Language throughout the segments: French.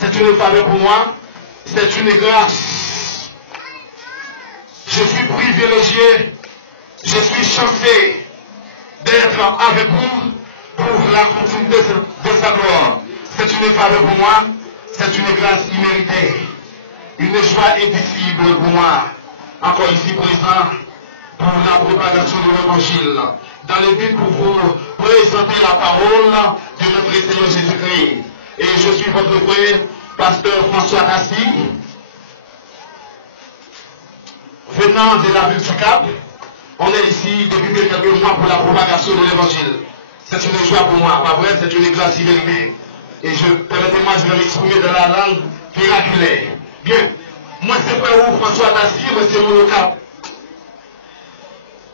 C'est une faveur pour moi. C'est une grâce. Je suis privilégié. Je suis chanceux d'être avec vous pour la continuité de sa gloire. C'est une faveur pour moi. C'est une grâce imméritée. Une joie indicible pour moi. Encore ici présent pour la propagation de l'évangile. Dans le but pour vous présenter la parole de notre Seigneur Jésus-Christ. Et je suis votre frère, pasteur François Tassi, venant de la ville du Cap. On est ici depuis quelques mois pour la propagation de l'évangile. C'est une joie pour moi, pas vrai, c'est une grâce imméritée. Et permettez-moi, je vais m'exprimer dans la langue miraculaire. Bien, moi c'est frère François Tassi, moi c'est mon Cap.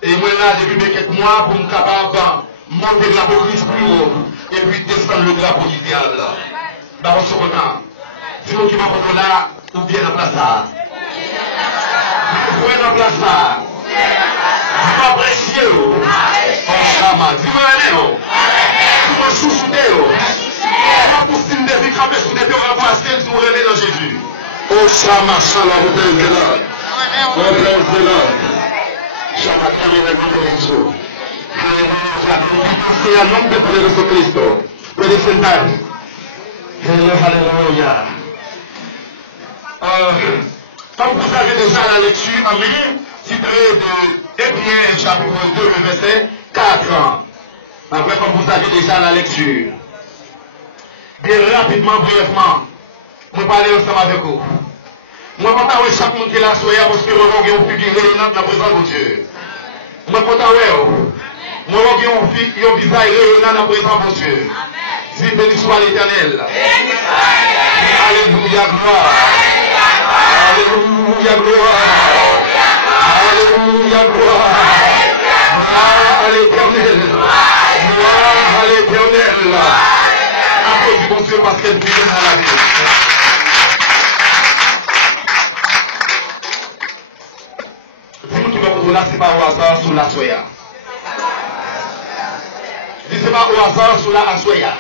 Et moi là, depuis quelques mois, pour me capable monter le drapeau Christ plus haut, et puis descendre le drapeau du diable. D'abord, ce moment. Si vous qui m'entendez là, ou bien en place ça. Vous êtes en place ça. Vous appréciez. Oh, chama. Dis-moi, dis-moi, chouchouté. Dis-moi, pour signe de vie, craper sous des théories, pour passer, nous relais dans Jésus. Oh, chama, chama, vous plaisez de l'ordre. Vous plaisez de l'ordre. Chama, chama, c'est un nom de Jésus-Christ. Puede sentar. Alléluia. Comme vous avez déjà la lecture, amen, titré de Hébreux chapitre 2, le verset 4. Après, comme vous avez déjà la lecture. Bien rapidement, brièvement, nous parlons ensemble avec vous. Moi, je ne sais pas chaque monde qui est là, parce que nous avons une figure rayonnante dans la présence de Dieu. Moi, je ne sais pas. Nous avons un visage rayonnant dans la présence de Dieu. Si béni soit l'Éternel. Alléluia, gloire. Alléluia, gloire. Alléluia, gloire. Gloire à l'Éternel. Gloire à l'Éternel. Applaudis mon Dieu parce qu'elle vit dans la vie. Dis-moi qui va vous là, c'est pas au hasard sous la soya. Dis pas au hasard sous la soya.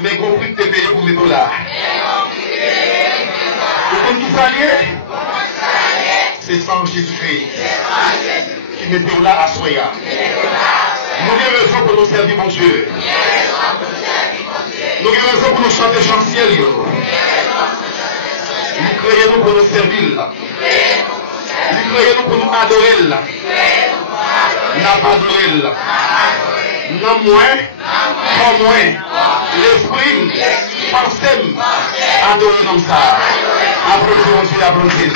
Mais compris que tu es payé pour mettre là. Vous comprenez qui s'allie? C'est sans Jésus-Christ qui met là à soya. Nous avons raison pour nous servir, mon Dieu. Nous avons raison pour nous chanter chanciel. Nous créons pour nous servir. Nous créons pour nous adorer. N'a pas adoré. Non moins, pas moins. L'esprit, pensez, adorer comme ça. Applaudissez mon Dieu, applaudissez.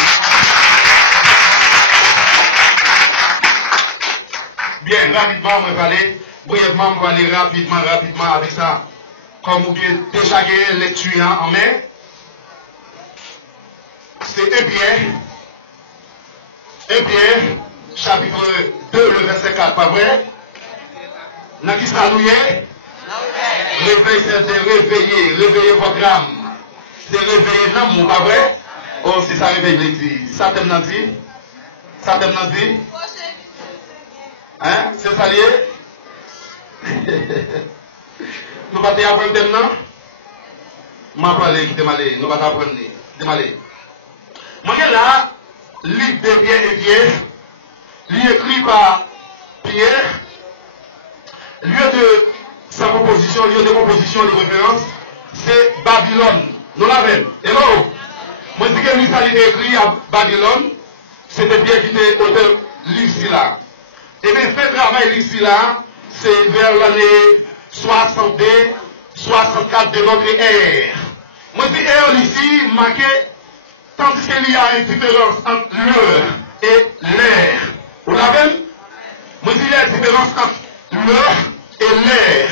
Bien, rapidement, on va aller, brièvement, on va aller rapidement avec ça. Comme vous avez déjà gagné lecture en main, c'est Hébreux, chapitre 2, le verset 4, pas vrai? Dans qui ça nous est? Réveil, c'est réveiller votre âme. C'est réveiller l'âme, pas vrai? Oh, c'est ça réveil dit. Ça t'aime dans dit? Ça t'aime dans dit? Hein? C'est ça lié? Nous pas apprendre maintenant? M'a parlé qui démalé, nous pas apprendre. Démalé. Moi là, livre de Pierre et Pierre, lui écrit par Pierre, lieu de sa composition, lieu de composition de référence, c'est Babylone. Nous l'avons. Hello? Moi je dis que lui ça lui écrit à Babylone, c'était Pierre qui était auteur livre là. Et bien fait travail ici là, c'est vers l'année 62, 64 de notre ère. Moi je dis ère ici marqué, tandis qu'il y a une différence entre l'heure et l'air. Vous l'avez? Moi je dis il y a une différence entre l'heure et l'air.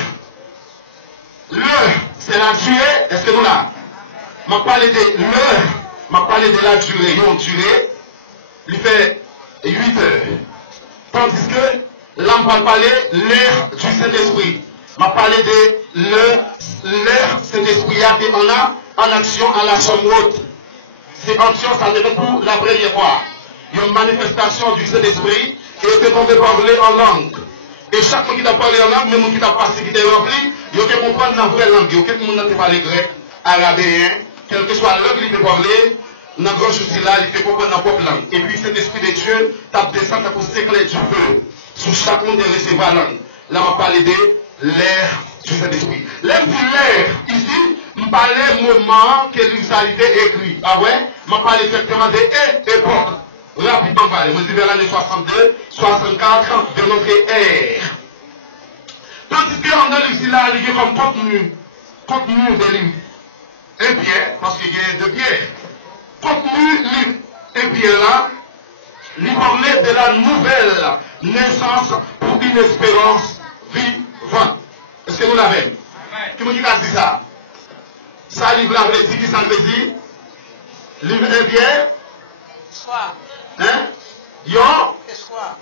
L'heure, c'est la durée. Est-ce que nous là? Je parle de l'heure, je parle de la durée. Une durée, il fait 8 heures. Tandis que là, on va parler l'air du Saint-Esprit. On va parler de l'air Saint-Esprit en action à la chambre haute. C'est action, ça devait pour la première fois. Il y a une manifestation du Saint-Esprit qui était tombé parler en langue. Et chaque monde qui t'a parlé en langue, même monde qui t'a passé, qui t'a rempli, il faut comprendre dans la vraie langue. Il faut que tout le monde parle grec, arabéen, quelle que soit la langue qu'il peut parler, dans le grand souci là, il fait comprendre dans la propre langue. Et puis cet esprit de Dieu, tape descend, ça peut s'éclairer du feu. Sous chaque monde de recevoir la langue. Là, on va parler de l'air du Saint-Esprit. L'air du l'air, ici, on parlait moment que l'universalité écrit. Ah ouais? On parle effectivement de époque. Rapidement parler. Je dis vers l'année 62, 64, vers notre ère. Tandis qu'on a ici là, il y a comme contenu des livres. Un pierre, parce qu'il y a deux pierres. Contenu livre. Un pierre là, il parlait de la nouvelle naissance pour une espérance vivante. Est-ce que vous l'avez? Qui me dit qu'a dit ça? Ça, livre là, veut dire qui ça veut dire? Livre un pierre? Soir. Hein? Yo? Soir.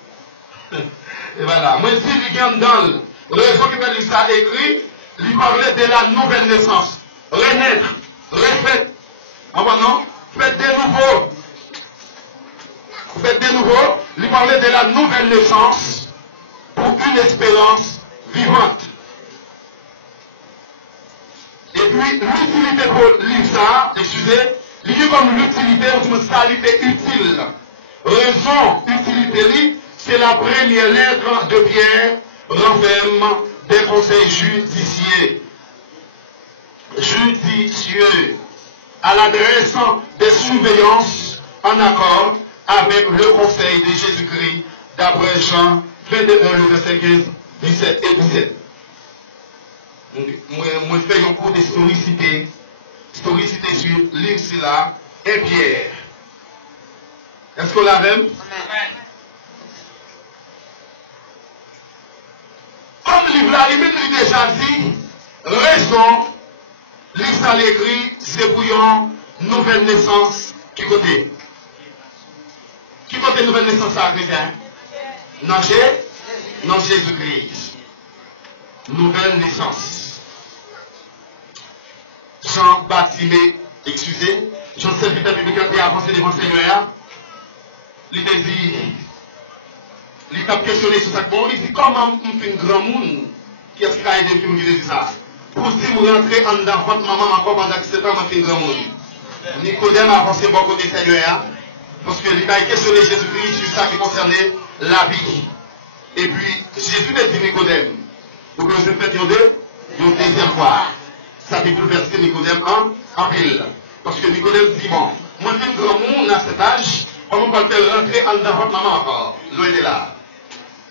Et voilà. Moi, si il vient dans le raison qui m'a dit ça écrit, il parlait de la nouvelle naissance. Renaître, refaites. Ah bon, non? Faites de nouveau. Faites de nouveau. Il parlait de la nouvelle naissance pour une espérance vivante. Et puis, l'utilité pour lire ça, excusez, lié comme l'utilité, on dit qualité utile. Raison, utilité, c'est la première lettre de Pierre, renferme des conseils judicieux. Judicieux, à l'adresse des surveillances en accord avec le conseil de Jésus-Christ, d'après Jean 21, le verset 15, 17 et 17. Moi, je fais un cours d'historicité. Historicité sur livre là et Pierre. Est-ce qu'on l'a même? Comme livre là, il m'a déjà dit, raison, livre ça l'écrit, c'est pour une nouvelle naissance. Qui côté? Qui côté nouvelle naissance à chrétien? Non, Jésus-Christ. Nouvelle naissance. Jean-Baptiste, excusez, Jean-Baptiste biblique qui a avancé devant le Seigneur. Il a dit, il a questionné sur ça. Bon, il dit, comment on fait un grand monde qui est-ce qui a aidé qui me dit ça? Pour si vous rentrez en dedans, votre maman encore pendant 7 ans, on fait un grand monde. Nicodème a avancé bon côté Seigneur, parce qu'il a questionné Jésus-Christ sur ça qui concernait la vie. Et puis, Jésus a dit Nicodème, vous pouvez faire une deuxième fois. Ça peut bouleverser Nicodème en pile. Parce que Nicodème dit, bon, moi je suis un grand monde à cet âge, comment on peut faire rentrer en dedans votre maman encore? Loin de là.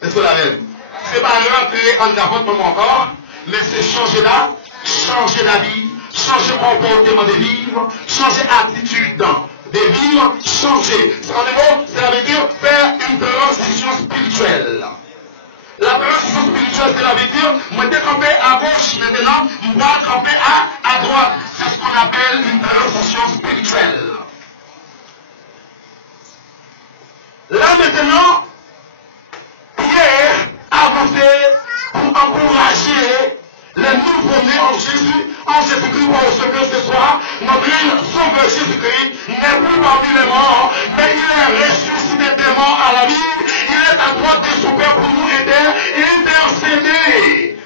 Est-ce que la même? Ce n'est pas rentrer en dedans votre maman encore, mais c'est changer la vie, changer comportement de vivre, changer attitude de vivre, changer. Ça veut dire faire une transition spirituelle. La transition spirituelle, cela veut dire, moi décampé à gauche, maintenant, je vais camper à droite. C'est ce qu'on appelle une transition spirituelle. Là maintenant, Pierre a avancé pour encourager les nouveaux-nés en Jésus-Christ, pour que ce soit notre Sauveur Jésus-Christ n'est plus parmi les morts, mais il est ressuscité des morts à la vie. Il est à droite de son Père pour nous aider et intercéder.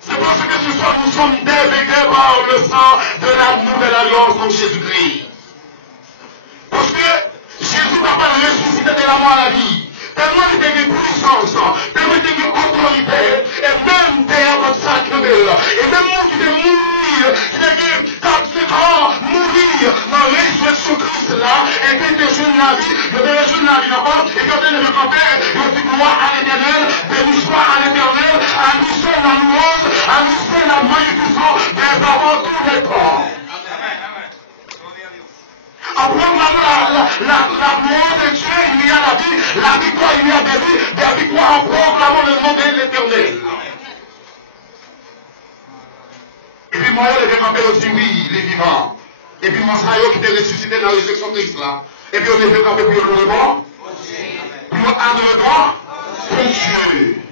C'est pour ce que ce soir nous sommes dévêtus par le sang de la nouvelle alliance en Jésus-Christ. Parce que Jésus n'a pas ressuscité de la mort à la vie. Tellement il y a une puissance, tellement il y a une autorité, et même derrière votre sacrement, et même moi qui vais mourir, qui vais 4 ans mourir dans la résurrection Christ là, et puis de jouer la vie, de rejoindre la vie d'abord, et quand elle est campée, je dis gloire à l'éternel, béni soit à l'éternel, à lui seul la louange, à lui seul la magnificence, des avant tous les temps. En proclamant la gloire de Dieu, il y a la victoire, il y a des victoires en proclamant le nom de l'Éternel. Et puis moi, je vais camper aussi, oui, les vivants. Et puis moi, ça y est, qui était ressuscité dans la résurrection de Christ là. Et puis on est fait camper pour le rebond. Pour adorer pour Dieu.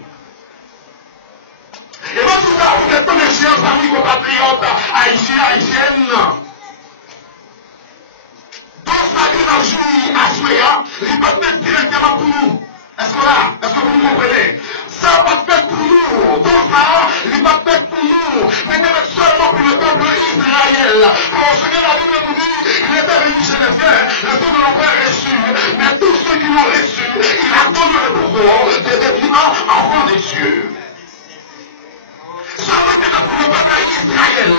Et moi, tout ça, vous êtes tous mes chers amis compatriotes, haïtiennes. Dans sa vie dans le jour à Souéa, il peut être directement pour nous. Est-ce que vous me comprenez? Ça n'a pas fait pour nous. Donc ça, il n'est pas fait pour nous. Mais c'est seulement pour le peuple d'Israël. Parce que la Bible nous dit, il était venu chez les siens, les siens ne l'ont pas reçu. Mais tous ceux qui l'ont reçu, il a donné le pouvoir de devenir enfants des cieux. Ça veut dire pour le peuple d'Israël.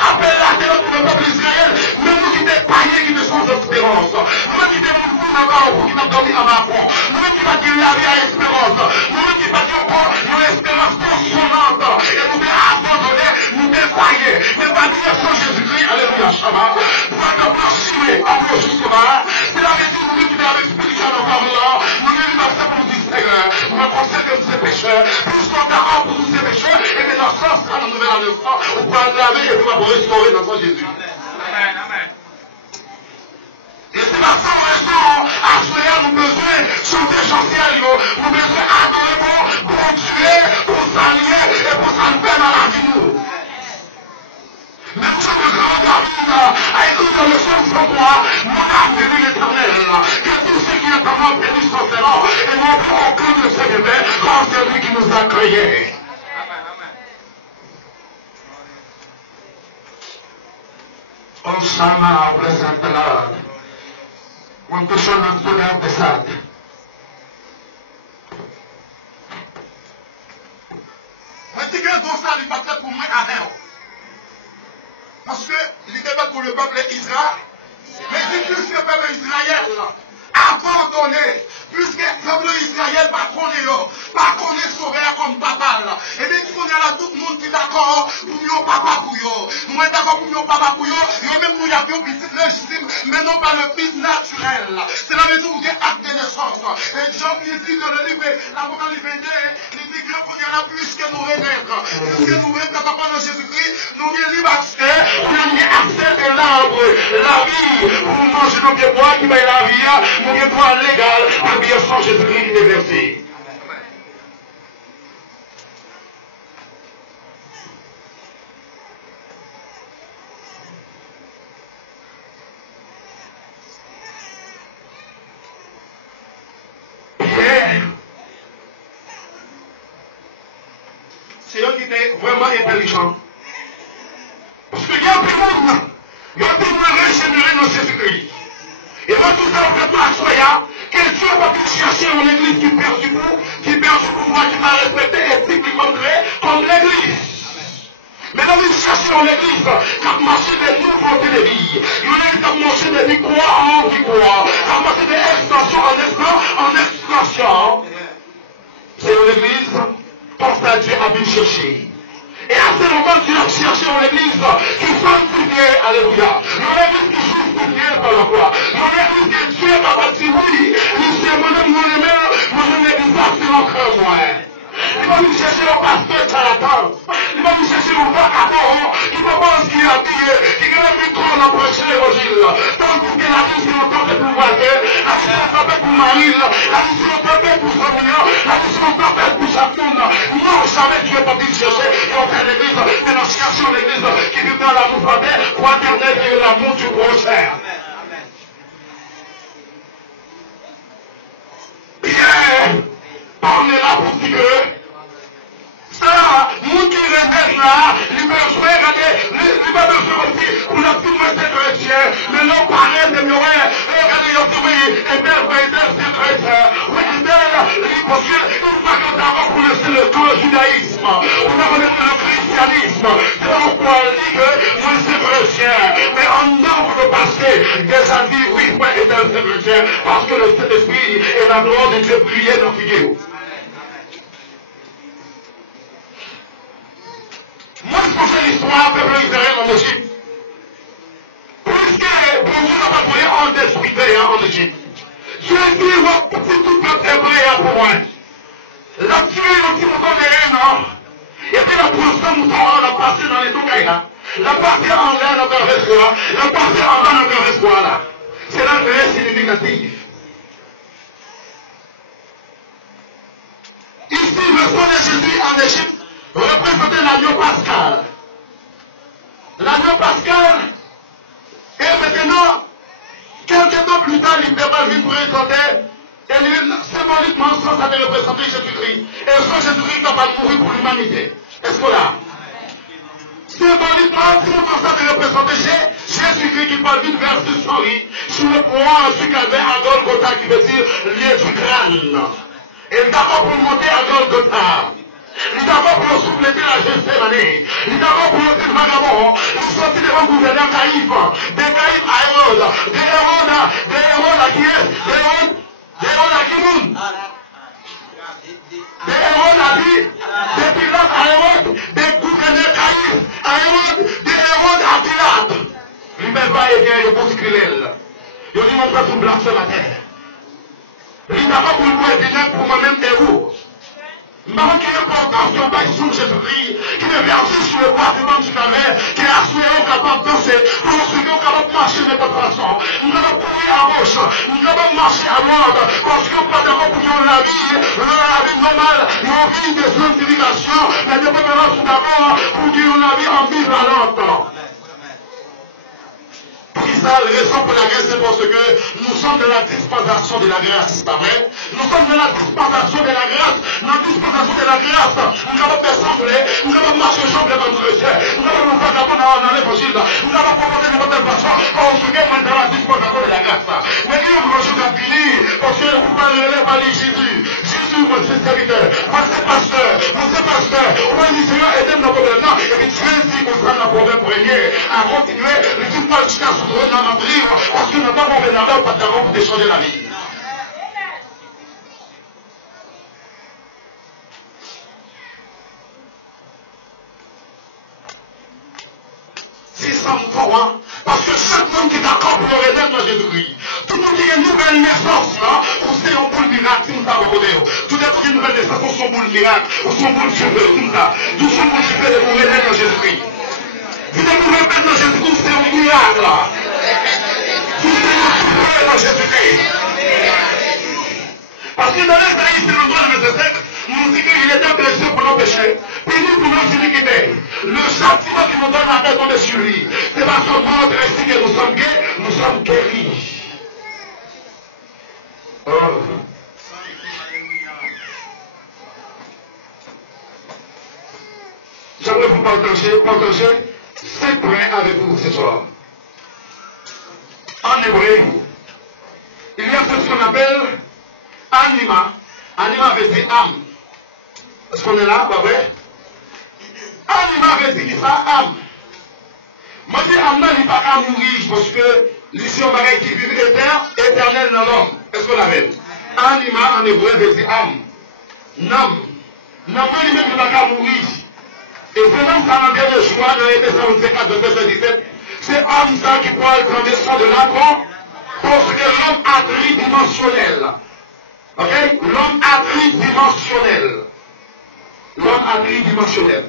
Appelle la terre pour le peuple d'Israël. Mais nous qui sommes païens qui ne sommes sans espérance. Nous qui sommes pour qui n'ont dormi à ma fond. Nous qui va dire la vie à espérance. Nous qui va dire encore une espérance consolante. Et nous devons abandonner, nous défailler. Mais pas dire sans Jésus-Christ, alléluia, Shabbat. Nous devons blanchir, enrichissement. C'est la raison nous qui devons spirituel encore là. Nous devons faire ça pour nous Seigneur. Nous reconnaissons que nous sommes pécheurs. Plus qu'on garant pour nous ces pécheurs. Et que notre sens sera dans nouvelle année. On va laver et on va restaurer notre Jésus. Amen. Amen. Et c'est la seule raison à ce nous besoin chanter chancel, nous besoin adorer pour tuer, pour s'allier et pour s'enlever dans la vie nous. Même si le grand David a écrit dans le psaume 103, mon âme bénit l'Éternel, que tous ceux qui ont en moi bénissent son Seigneur, et n'ont plus aucun de ses bienfaits, car c'est lui qui nous a créés. Oh, Shama, blessed the Lord. When the children stood up beside. Mais si quelqu'un doit ça, il va faire pour moi avec. Parce que il était fait pour le peuple d'Israël. Mais si plus que le peuple d'Israël abandonné, puisque le peuple d'Israël pas connaît sauveur comme papa là. Et bien qu'il y a là tout le monde qui est d'accord pour nous papa pour eux. Nous sommes d'accord pour nous papa pour eux. Et même nous y avons un fils légitime, mais non pas le fils naturel. C'est la raison où il y a acte de naissance. Et Jean dit dans le livre, l'Apocalypse 22, il dit que qu'on y en a plus que nous renaître. Puisque nous renaître à part de Jésus-Christ, nous y libre accès, nous y accès de l'arbre, la vie, pour manger nos pieds bois qui va la vie, nos pieds bois légal, le bien sans Jésus-Christ déversé. C'est un qui était vraiment intelligent. Parce qu'il y a des gens qui ont régénéré dans Jésus-Christ. Et moi, tout ça, on peut pas soya, que Dieu va plus chercher une église qui perd du pouvoir, qui va respecter l'éthique qui manquerait, comme l'église. Mais là, il cherche dans l'église, qui a marché des nouveautés de vie. Il a marché des victoires en victoire, qui a marché des extensions en extension. C'est une église, pense à Dieu a pu chercher. Et à ce moment, tu as cherché dans l'église qui sanctifie, alléluia. Dans l'église qui justifie par la foi. Dans l'église que Dieu a bâti, oui. Il s'est moi-même, moi, l'église, c'est encore moi. Il va nous chercher au pasteur charlatan. Il va nous chercher au vagabond. Il va voir ce qu'il a dit. Il va nous prendre à prêcher l'évangile. Tant que la vie, c'est autant que pour voisin. La vie, c'est autant que pour Marie. La vie, c'est autant que pour Samuel. La vie, c'est autant que pour chacune. Non, jamais Dieu pas dit chercher. Et on fait l'église. Et nous cherchons l'église qui vit dans l'amour fraternel et l'amour du prochain. Bien. On est là pour dire ça, nous qui renaissons là, il va besoin aussi pour la tout rester chrétien, mais non pareil de mieux, regardez, et bien, c'est chrétien, oui, parce qu'il va d'abord pour laisser le judaïsme, on a connaissé le christianisme, c'est pourquoi on dit que moi c'est chrétien, mais on a pour le passé, déjà dit, oui, moi c'est chrétien, parce que le Saint-Esprit et la gloire de Dieu brillaient dans Figueroa. Moi, je pensais l'histoire du peuple israélien en Égypte. Puisque pour vous, on va pouvoir en détruire en Égypte. Dieu dit, votre tout peuple hébreu pour moi. La tuer le petit mouton de haine, et puis la poisson mouton, on l'a passé dans les toucaïs. La partie en l'air, on a l'espoir. La partie en bas, on a l'espoir là. C'est là que c'est significatif. Ici, le sang de Jésus en Égypte représentait l'agneau pascal. L'agneau pascal, et maintenant, quelques temps plus tard, il devrait lui présenter Et symboliquement, ça avait représenté Jésus-Christ. Et sans Jésus-Christ, il va mourir pour l'humanité. Est-ce qu'on l'a? Symboliquement, si vous pensez de représenter Jésus-Christ qui parle d'une verse de son lit sur le point celui qui avait à Golgotha qui veut dire lié du crâne. Et il est d'abord pour monter à Golgotha. Il est d'abord pour souffleter la Gethsémane. Il est d'abord pour le dire vagabond. Il est sorti devant le gouverneur Caïphe. Des Caïphes à Hérode. Des Hérode à qui est? Des Hérode à qui moun? Des Hérode à qui? Des Pilates à Hérode. Des gouverneurs Caïphe à Hérode. Des Hérode à Pilate. Il ne peut pas aider les bousculels. Il dit mon frère, vous blasphème à terre. Il est d'abord pour le pour moi-même héros. Maman qui est important sur le bail sous Jésus-Christ, qui est versé sur le bois du banc du carré, qui est assuré capable de danser, pour nous capable de marcher de toute façon. Nous allons courir à gauche, nous allons marcher à droite, parce qu'on pas d'abord pour la vie normale, une vie de sanctification, la dépendance d'abord pour dire la vie ambivalente. Ça, la raison pour la grâce, c'est parce que nous sommes dans la dispensation de la grâce, pas vrai? Nous sommes dans la dispensation de la grâce. Dans la dispensation de la grâce, nous n'avons pas semblé, nous n'avons pas marché chambre devant notre Dieu, nous n'avons pas fait d'abord dans l'évangile, nous n'avons pas porté de votre façon, en ce qui est dans la dispensation de la grâce. Mais il y a une chose à finir, parce que vous parlerez par Jésus. Jésus, votre serviteur, votre pasteur, on va dire Seigneur, aidez-nous dans le problème. Non, et puis Dieu dit qu'on sera dans le problème premier, à continuer, le Dieu parle jusqu'à ce que parce que nous n'avons pas mon vénardeur pas d'avant pour déchanger la vie. C'est ça mon frère, parce que chaque monde qui est d'accord pour le rédempteur dans Jésus-Christ, tout le monde qui a une nouvelle naissance, ou c'est un boule miracle, tout le monde tout le monde qui a une nouvelle naissance, ou son boule miracle, ou son boule cheveux, tout ça, tout son boule cheveux pour le rédempteur dans Jésus-Christ. Vous devez vous remettre dans Jésus-Christ, c'est un miracle. Tout ce que dans Jésus-Christ. Parce que dans les Saïs, c'est l'endroit de notre texte, nous dit qu'il était blessé pour nos péchés, puni pour nos iniquités. Le châtiment qui nous donne la paix tomber sur lui. C'est parce que notre ainsi que nous sommes gays, nous sommes guéris. Oh. J'aimerais vous partager 5 points avec vous ce soir. En hébreu, il y a ce qu'on appelle anima. Anima veut dire âme. Est-ce qu'on est là, pas vrai? Anima veut dire ça, âme. Moi, je dis âme, n'est pas âme riche, parce que l'ici, on va qui vit éternel dans l'homme. Est-ce qu'on l'avait? Anima en hébreu veut dire âme. Nam. Nam, lui-même, il n'est pas âme riche. Et c'est même ça dans le choix de l'Été 54 de verset 17. C'est homme ça qui pourra être en descend de l'âme parce que l'homme a tridimensionnel. Ok? L'homme a tridimensionnel. L'homme a tridimensionnel.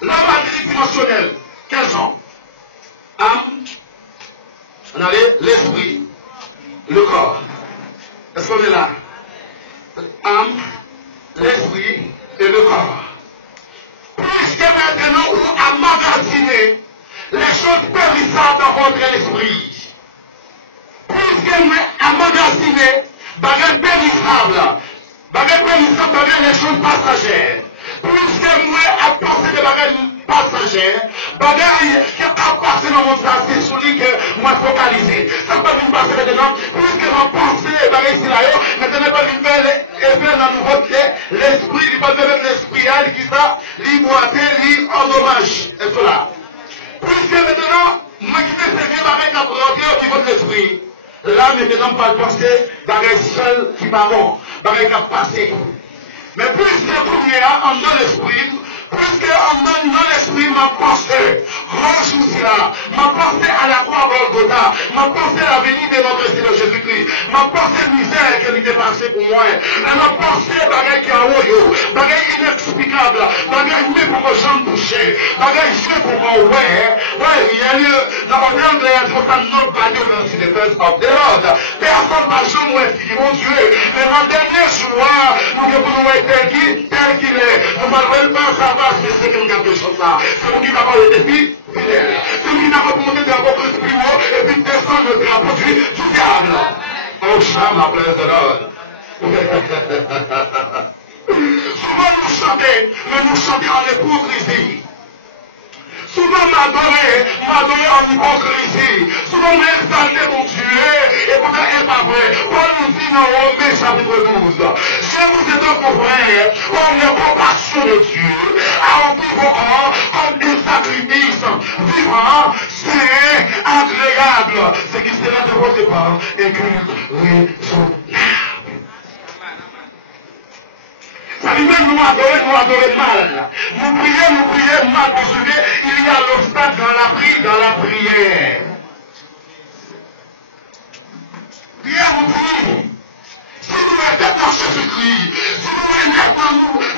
L'homme a tridimensionnel. Quels sont? Âme, on a l'esprit, le corps. Est-ce qu'on est là? Âme, l'esprit et le corps. Puisque maintenant vous emmagasinez les choses périssables dans votre esprit. Puisque vous emmagasinez bagages périssables, les choses passagères. Puisque vous avez pensé des bagages passagères, bagages qui ont passé dans votre vie, c'est sur lui que moi focalisé. Ça ne peut pas passer maintenant, puisque vous pensez les bagages ici là, maintenant pas une belle effet dans notre l'esprit, il va même l'esprit, qui ça, l'immoité, l'endommage, et cela. Puisque maintenant, moi qui fais servir bagages à produire au niveau de l'esprit, là maintenant pas penser bagages seul qui va bon, bagages à passer. Mais puisque vous êtes en dans l'esprit, puisque en dans l'esprit, ma pensée, rejoue là, ma pensée à la croix Golgotha, ma pensée à la venue de notre Seigneur Jésus-Christ, ma pensée misère qui était passée pour moi, ma pensée bagaille qui a haut, bagaille inexplicable, bagaille même pour vos jambes touchées, bagaille fait pour moi, il y a lieu, dans mon anglais, il faut pas nobody will see the face of the Lord. Personne n'a jamais dit, mon Dieu, mais dans le dernier jour, nous devons être tel qu'il est, nous ne pas savoir si c'est quelque chose là. C'est vous qui m'avez été fidèle. C'est vous qui n'avez pas monté de la boîte de et puis descendre le drapeau du diable. Oh, Oh, chama, praise the Lord. Souvent nous chantons, mais nous chantons en hypocrisie. Souvent m'adorer en hypocrisie. Souvent m'exalter mon Dieu, et pourtant elle n'est pas vrai. Paul nous dit dans Romains chapitre 12, si vous êtes un frère, on n'est pas passion de Dieu, à en vivant comme des sacrifices, vivant, c'est agréable, ce qui sera de votre part, et que raisonnable. Ça veut dire nous adorer mal. Nous prions mal, vous savez, il y a l'obstacle dans la prière. Prière, vous priez. Si nous mettez dans Jésus-Christ, si nous mettez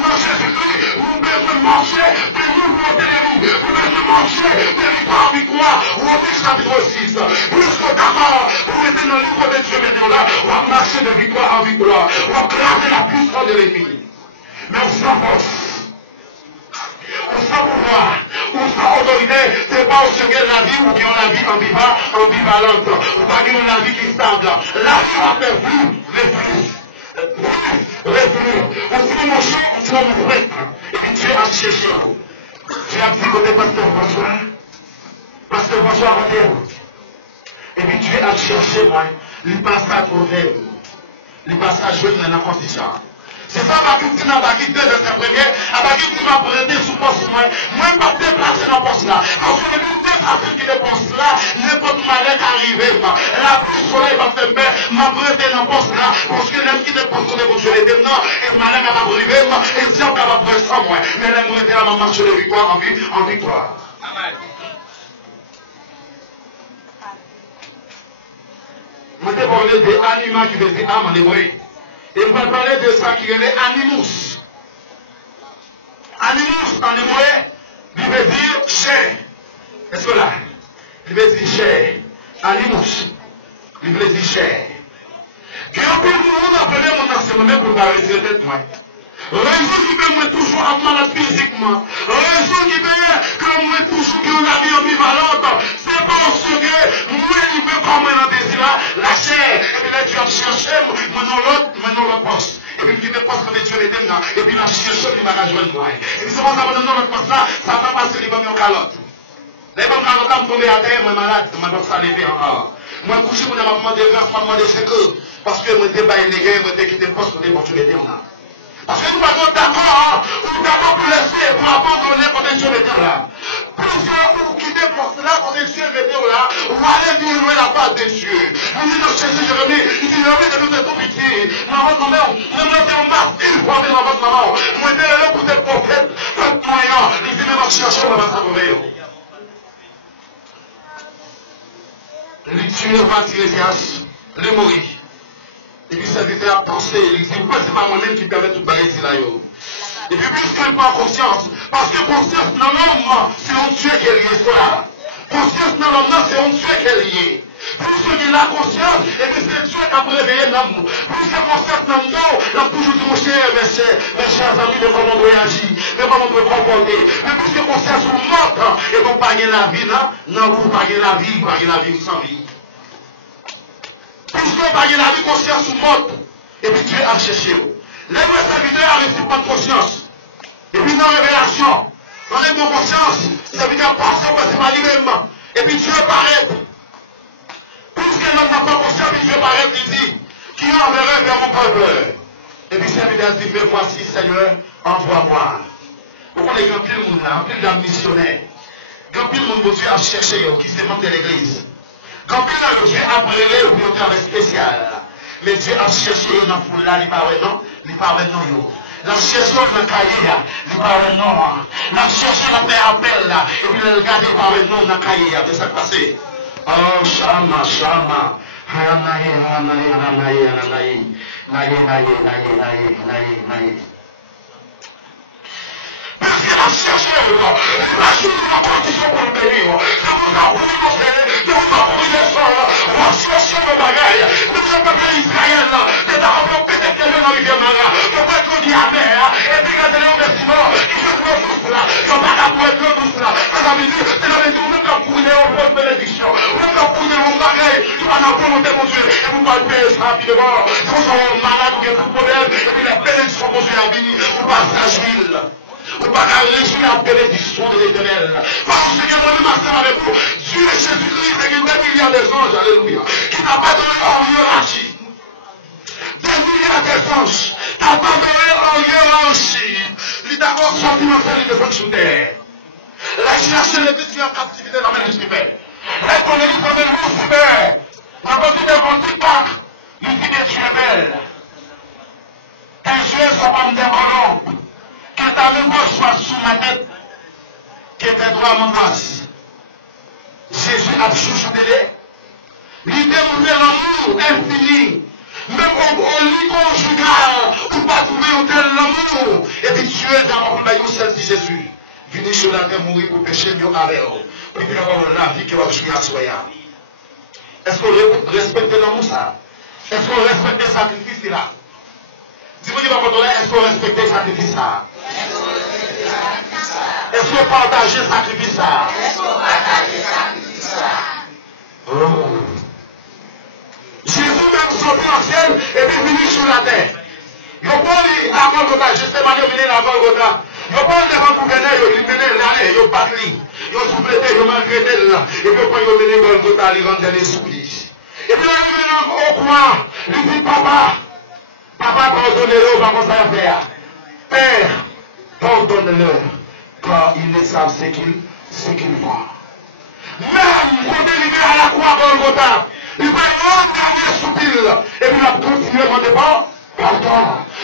dans Jésus-Christ, vous devez marcher de nouveaux télévis, vous devez marcher de victoire en victoire. Romains chapitre 6. Plus que d'abord, vous mettez dans le livre de Dieu maintenant là, on va marcher de victoire en victoire. On va classer la puissance de l'ennemi. Mais on s'en force, on s'en pouvoir, on s'en autorité, c'est pas au Seigneur la vie ou bien la vie ambivalente, ou pas dire la vie qui stable. La vie va faire reflux. On se dit mon chien, on se dit mon frère. Et puis Dieu a cherché. Dieu a dit côté Pasteur François Rodin. Et puis Dieu a cherché moi, il passe à trouver, il passe à jouer dans la constitution. C'est ça, Bakiti n'a pas quitté de sa première, Bakiti m'a prêté sous poste moi, pas déplacé dans le poste là. Parce que les déplacés qui est poste là, n'importe malin arrivé, la pluie soleil va faire bien, m'a prêté dans le poste là, parce que l'homme qui est poste de votre jeu maintenant, et malin m'a arrivé, et si on va faire ça moi, mais l'homme prêté à ma marche de victoire en victoire. Amen. Je vais parler des animaux qui veulent dire âme en hébreu. Et on va parler de ça qui est animus. Animus en hébreu, il veut dire chair. Est-ce que là? Il veut dire chair. Animus. Il veut dire chair. Et on peut nous appeler mon enseignement pour parler de cette moi. Raison qui peut moi toujours être malade physiquement. Raison qui peut que moi toujours que la vie ambivalente. C'est parce que moi il veut comme moi dans désir la chair. Et puis là tu vas chercher mon l'autre poste. Et puis tu te poses comme Dieu les là. Et puis là tu cherches il m'a rejoindre moi. Et puis c'est pour ça que dans notre poste là, ça va pas passer les bonnes calottes. Les bonnes calottes là me tomber à terre, moi malade, moi dois ça lever encore. Moi coucher pour m'a demandé grâce, m'a demandé secours. Parce que moi débat les gars, moi quitté le poste pour les bonnes là. Parce que nous sommes d'accord, ou d'accord pour laisser, pour abandonner quand Dieu est là. Plusieurs pour quitter le poste là, quand Dieu est là, ou aller vivre la part de Dieu. Nous disons Jésus, Jérémie, il dit, Jérémie, de nous être tout petit. Dans votre mère, nous mettons en masse une fois dans votre maman. Moi, je là pour être prophète, comme moyen. Il dit, mais chercher, on va s'abonner. Les tueurs va Tirésias, les mourir. Et puis ça lui fait à penser, il dit, pourquoi c'est pas moi-même qui permet tout bailler là. Et puis plus qu'il prend conscience, parce que conscience dans l'homme, c'est un Dieu qui est lié cela. Conscience dans l'homme, c'est un Dieu qui est lié. Plus qu'il a conscience, et puis c'est Dieu qui a réveillé l'homme. Plus qu'il a conscience dans nous, il a toujours dit, mon cher, mes chers amis, de comment on réagit, de comment on peut comporter. Mais plus que conscience vous morte, et vous pas la vie, non, vous pas la vie sans vie. Puisque vous avez la vie conscience ou morte, et puis Dieu a cherché. Les vrais serviteurs ont reçu pas de conscience. Et puis dans la révélation, dans les bonnes consciences, ça veut dire passer c'est pas lui-même. Et puis Dieu paraît. Puisque l'homme n'a pas conscience, puis Dieu paraît, il dit, qui enverrait vers mon peuple. Et puis serviteur dit, mais voici Seigneur, envoie-moi. Pourquoi les grands pile monde là, pile d'un missionnaire, grand pile monde Dieu a cherché, qui s'est monté à l'église. Quand Dieu a brûlé pour un travail spécial, mais Dieu a cherché dans la foule là, il paraît non, la cherché dans le cahier, il paraît non, la cherché dans le appel là, et puis le regardé, il paraît non dans le cahier, c'est ça qui passe. Oh, Shama, parce qu'elle a cherché, la chose en condition pour le pays. On va chercher le bagage. Nous sommes peuple Israël, c'est un peu peut-être que le nom de Mara. On va être dit à mer, et puis quand on est sinon, il faut faire tout cela. On va pas pour être tout cela. Ça veut dire, c'est la maison, on va couler au point de bénédiction. On va couler au bagage. pas dans la volonté, mon Dieu, et vous pouvez payer ça rapidement. Si vous êtes malade ou quelque problème, et puis la bénédiction, mon Dieu, à venir, vous passez l'huile. Vous pas réjouir la bénédiction de l'Éternel. Parce que ce que je veux marcher avec vous, Dieu et Jésus-Christ est une des milliards des anges, alléluia, qui n'a pas donné en hiérarchie. Des milliards des anges, n'a pas donné en hiérarchie. Il est d'abord sorti dans celle de votre sous terre. Là, il cherche les petits en captivité dans la main de Lucifer. Là, il connaît l'histoire de Lucifer. La partie de votre part, il dit que tu es belle. Tes yeux sont comme des colons. Que ta main gauche soit sous ma tête, que tes droits m'en fassent. Jésus a chouchouté. Il démontre l'amour infini. Même au lit conjugal, vous ne pas trouver un tel amour. Et puis Dieu est d'abord pour celle de Jésus. Venez sur la terre mourir pour pécher mieux avec vous. Puis puis avoir la vie qui va jouer à soi. Est-ce qu'on respecte l'amour ça? Est-ce qu'on respecte le sacrifice là? Dis-moi qui va contrôler, est-ce qu'on respecte le sacrifice ça? Est-ce qu'on partage le sacrifice ça? Jésus même sorti en ciel et puis venu sur la terre. Il n'y a pas la Golgotha, justement, il y a venu la Golgotha. Il n'y a pas devant le gouverneur, il menait l'aller, il bat lui. Il a soufflé, il a malgré là. Et puis quand il a mené Golgotha, il rentre dans l'esprit. Et puis il est au coin, il dit papa, pardonnez-le, pas comme ça à faire. Père, pardonne-leur, car ils ne savent ce qu'ils font. Même quand il est à la croix Golgotha, il va y soupir, et puis il a continué à demander pardon.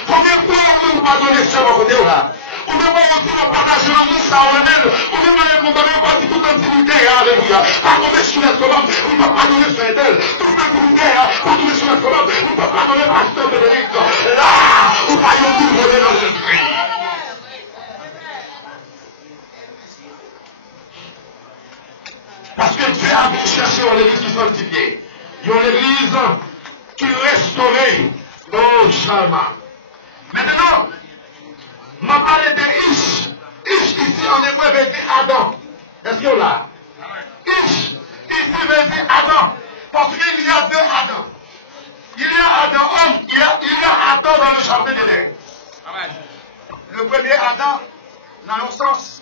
Combien de fois vous pardonnez sur votre côté là? Combien de fois vous partagez l'amour ça en elle? Combien de fois vous condamnez pas tout intimité, alléluia? Pardonnez sur l'estomac, vous ne pouvez pas pardonner sur elle. Toute intimité, pardonnez sur l'estomac, vous ne pouvez pas pardonner pasteur Frédéric. Là, vous voyez vous voler dans l'esprit. Parce que Dieu a vu chercher une église qui sanctifiée. Il y a une église qui restaurée. Oh, Shalma. Maintenant, je parle de Ish. Ish, ici, en hébreu, veut dire Adam. Est-ce qu'il y a là? Ish, ici, veut dire Adam. Parce qu'il y a deux Adam. Il y a Adam homme, il y a Adam dans le jardin d'Éden. Le premier Adam, dans un sens.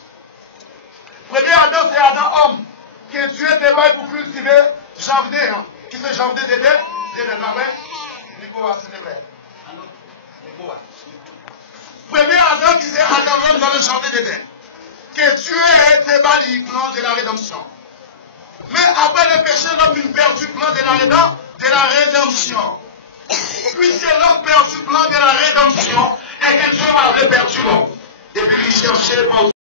Le premier Adam, c'est Adam homme. Que Dieu démarre pour cultiver jardin. Qui c'est jardin d'Éden? D'Éden, la main. Nicolas, s'il te plaît. Nicolas. Premier Adam qui c'est Adam dans le jardin d'Éden. Que Dieu ait démarré le plan de la rédemption. Mais après le péché, l'homme a perdu le plan de la rédemption. Puisque l'homme perd le plan de la rédemption, et que Dieu a perdu l'homme. Et puis il cherchait